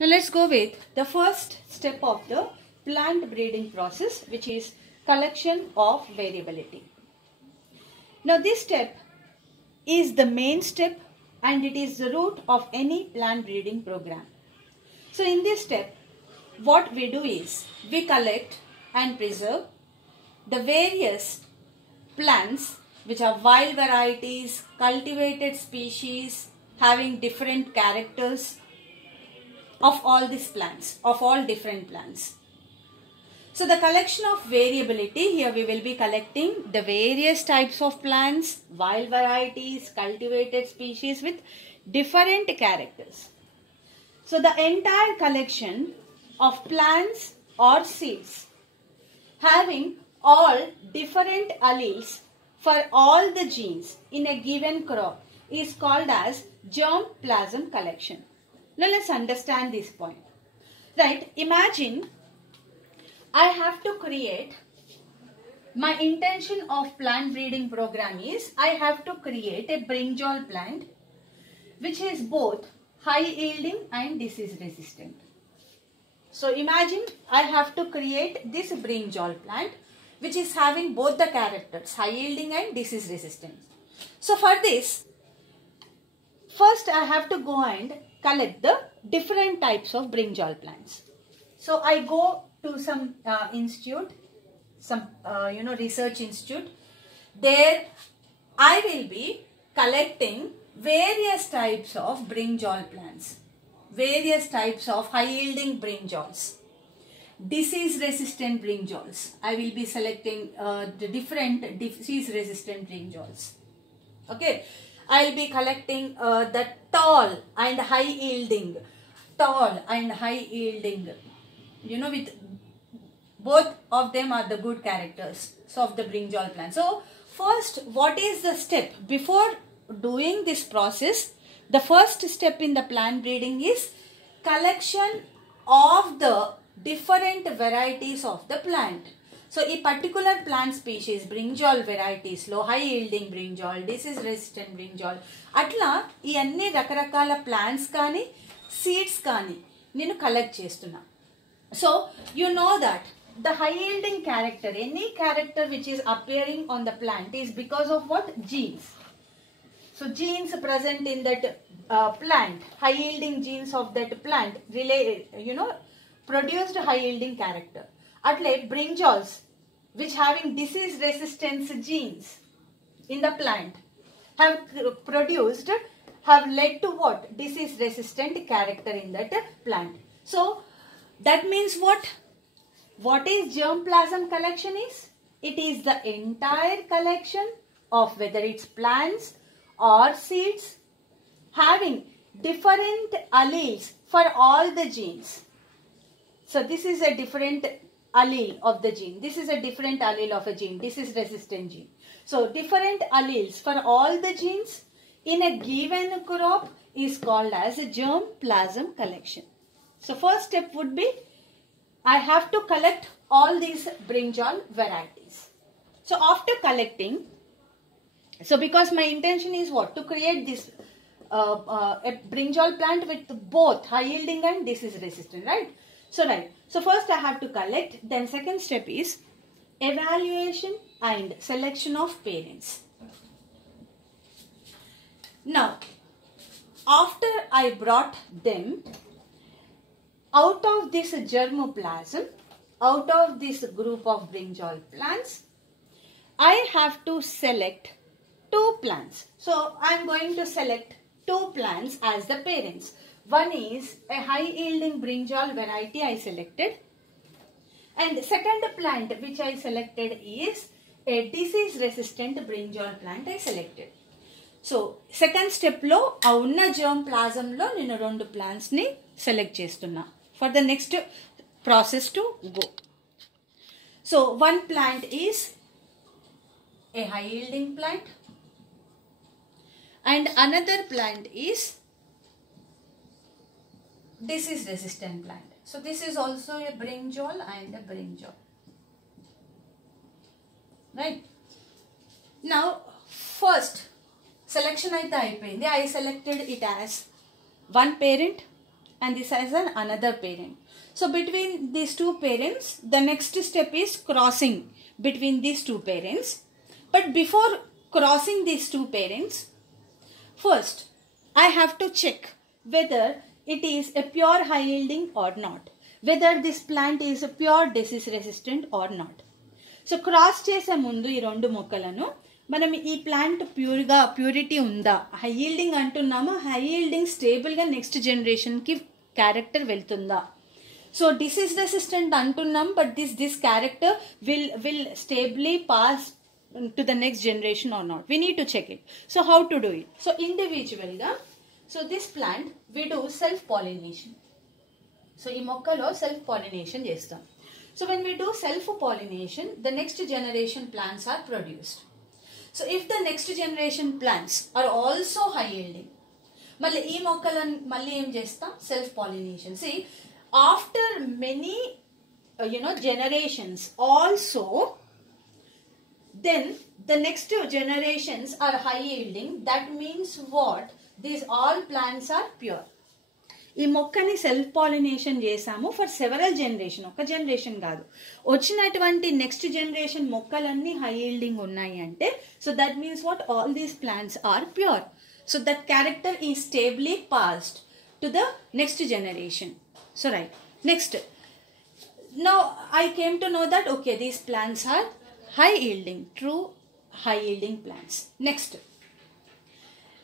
Now let's go with the first step of the plant breeding process, which is collection of variability. Now this step is the main step and it is the root of any plant breeding program. So in this step, what we do is we collect and preserve the various plants which are wild varieties, cultivated species having different characters of all these plants, of all different plants. So the collection of variability, here we will be collecting the various types of plants, wild varieties, cultivated species with different characters. So the entire collection of plants or seeds having all different alleles for all the genes in a given crop is called as germplasm collection. Now let's understand this point. Right, imagine I have to create, my intention of plant breeding program is I have to create a brinjal plant which is both high yielding and disease resistant. So imagine I have to create this brinjal plant which is having both the characters, high yielding and disease resistant. So for this, first I have to go and collect the different types of brinjal plants. So I go to some institute, some research institute. There I will be collecting various types of brinjal plants, various types of high yielding brinjals, disease resistant brinjals. I will be selecting the different disease resistant brinjals. Okay, I will be collecting the tall and high yielding, with both of them are the good characters of the brinjal plant. So first, what is the step before doing this process? The first step in the plant breeding is collection of the different varieties of the plant. So a particular plant species, brinjal varieties, low high yielding brinjal, disease resistant brinjal, atla ee anni rakarakala plants kaani seeds kaani nenu collect chestunna. So you know that the high yielding character, any character which is appearing on the plant is because of what? Genes. So genes present in that plant, high yielding genes of that plant produced high yielding character. Atle brinjals which having disease resistance genes in the plant have led to what? Disease resistant character in that plant. So that means what? What is germplasm collection is? It is the entire collection of whether it's plants or seeds having different alleles for all the genes. So this is a different allele of the gene. This is a different allele of a gene. This is resistant gene. So different alleles for all the genes in a given crop is called as a germplasm collection. So first step would be I have to collect all these brinjal varieties. So after collecting, so because my intention is what? To create this a brinjal plant with both high yielding and disease resistant, right? So first I have to collect, then second step is evaluation and selection of parents. Now, after I brought them, out of this germplasm, out of this group of brinjal plants, I have to select 2 plants. So I am going to select 2 plants as the parents. One is a high yielding brinjal variety I selected, and the second plant which I selected is a disease resistant brinjal plant I selected. So second step lo avunna germplasm lo nenu 2 plants ni select chestunna for the next process to go. So one plant is a high yielding plant and another plant is disease resistant plant. So this is also a brinjal and a brinjal. Right. Now first selection aithe ayipindi. I selected it as one parent and this has another parent. So between these two parents, the next step is crossing between these two parents. But before crossing these two parents, first I have to check whether it is a pure high yielding or not, whether this plant is a pure disease resistant or not. So cross చేసే ముందు ఈ రెండు మొక్కలను మనం ఈ plant purity ఉందా, high yielding అంటున్నామా, high yielding స్టేబుల్గా నెక్స్ట్ జనరేషన్కి క్యారెక్టర్ వెళ్తుందా. సో డిసీజ్ రెసిస్టెంట్ అంటున్నాం, but this character will stably pass to the next generation or not. We need to check it. So how to do it? So ఇండివిజువల్గా, so this plant we do self pollination. So ఈ మొక్కలో self pollination చేస్తాం. So when we do self-pollination, the next generation plants are produced. So if the next generation plants are also high yielding, malli ee mokkalan malli em chestam, self-pollination. See, after many generations also, then the next generations are high yielding. That means what? These all plants are pure. ఈ మొక్కని self pollination చేసాము for several generation, ఒక generation కాదు. వచ్చినటువంటి next generation మొక్కలన్నీ high yielding ఉన్నాయి అంటే, so that means what, all these plants are pure. So that character is stably passed to the next generation. So right, next now I came to know that okay, these plants are high yielding, true high yielding plants. Next,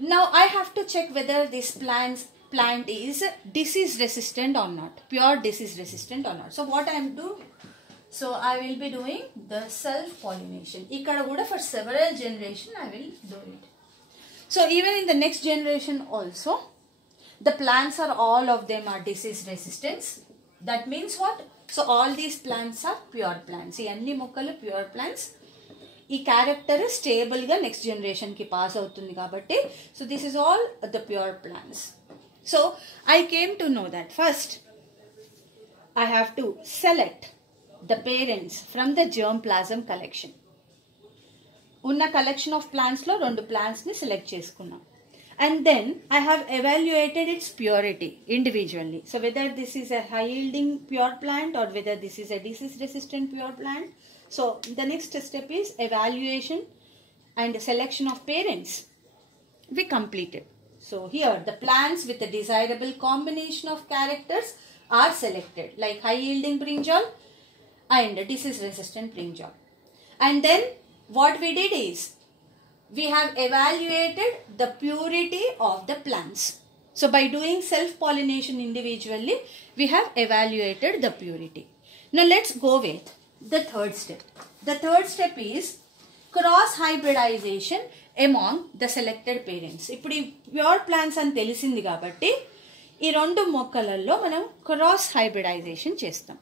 now I have to check whether this plant is disease resistant or not, pure disease resistant or not. So what I am doing, so I will be doing the self pollination. Ikkada kuda for several generation I will do it. So even in the next generation also, the plants are, all of them are disease resistant. That means what? So all these plants are pure plants. ఈ అన్ని మొక్కలు pure plants. ఈ character స్టేబుల్గా next జనరేషన్కి pass అవుతుంది కాబట్టి, so this is all the pure plants. So I came to know that first I have to select the parents from the germ plasm collection. ఉన్న collection of ప్లాంట్స్లో 2 ప్లాంట్స్ని select చేసుకున్నాం. And then I have evaluated its purity individually. So whether this is a high yielding pure plant or whether this is a disease resistant pure plant. So the next step is evaluation and selection of parents. We completed. So here the plants with a desirable combination of characters are selected, like high yielding brinjal and disease resistant brinjal. And then what we did is, we have evaluated the purity of the plants. So by doing self-pollination individually, we have evaluated the purity. Now let's go with the third step. The third step is cross-hybridization among the selected parents. ఇప్పుడు pure plants అని తెలిసింది కాబట్టి ఈ 2 మొక్కలలో మనం cross-hybridization చేస్తాం.